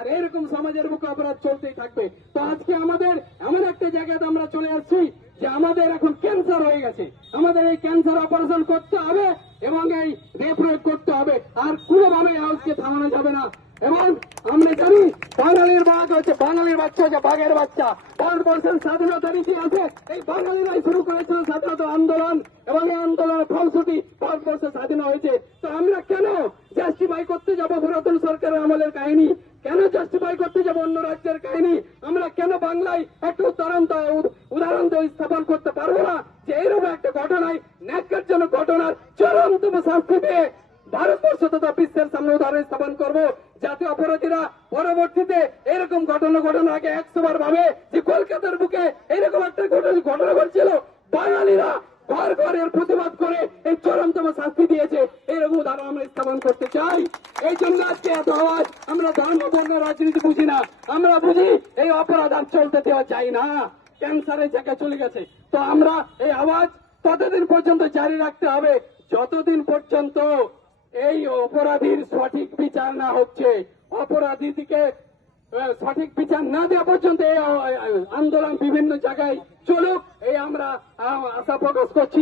আর এরকম সমাজের বুকে অপরাধ চলতেই থাকবে। তো আজকে আমাদের এমন একটা জায়গাতে আমরা চলে আসছি যে আমাদের এখন ক্যান্সার হয়ে গেছে, আমাদের এই ক্যান্সার অপারেশন করতে হবে এবং এই রেপ করতে হবে, আর কোনোভাবে আজকে থামানো যাবে না। এবং আমরা জানি বাঙালির বাঘ হচ্ছে, বাঙালির বাচ্চা হচ্ছে বাঘের বাচ্চা। ভারতবর্ষের স্বাধীনতার ইতিহাসে এই বাঙালিরাই শুরু করেছিল স্বাধীনতা আন্দোলন, এবং এই আন্দোলনের ফলশ্রুতি ভারতবর্ষ স্বাধীন হয়েছে। তো আমরা কেন জাস্টিফাই করতে যাব পুরাতন সরকারের আমলের কাহিনী? কেন জাস্টিফাই করতে যাব অন্য রাজ্যের কাহিনী? আমরা কেন বাংলায় একটা উদাহরণ স্থাপন করতে পারবো না যে এইরকম একটা ঘটনায় ন্যাক্কারজনক ঘটনার চরমতম শাস্তি পেয়ে ভারতবর্ষ তথা বিশ্বের সামনে উদাহরণ স্থাপন করবো, যাতে অপরাধীরা পরবর্তীতে এরকম ঘটনা আগে 100 বার ভাবে যে কলকাতার বুকে এরকম একটা ঘটনা ঘটছিল, বাঙালিরা ঘর ঘরের প্রতিবাদ করে এই চরমতম শাস্তি দিয়েছে। এরকম উদাহরণ আমরা স্থাপন করতে চাই। এই জন্য আজকে এত আওয়াজ। আমরা ধর্ম বর্ণ রাজনীতি বুঝি না, আমরা বুঝি এই অপরাধ আর চলতে দেওয়া যায় না, ক্যান্সারের জায়গায় চলে গেছে। তো আমরা এই আওয়াজ ততদিন পর্যন্ত জারি রাখতে হবে যতদিন পর্যন্ত এই অপরাধীর সঠিক বিচার না হচ্ছে। অপরাধীকে সঠিক বিচার না দেওয়া পর্যন্ত এই আন্দোলন বিভিন্ন জায়গায় চলুক, এই আমরা আশা প্রকাশ করছি।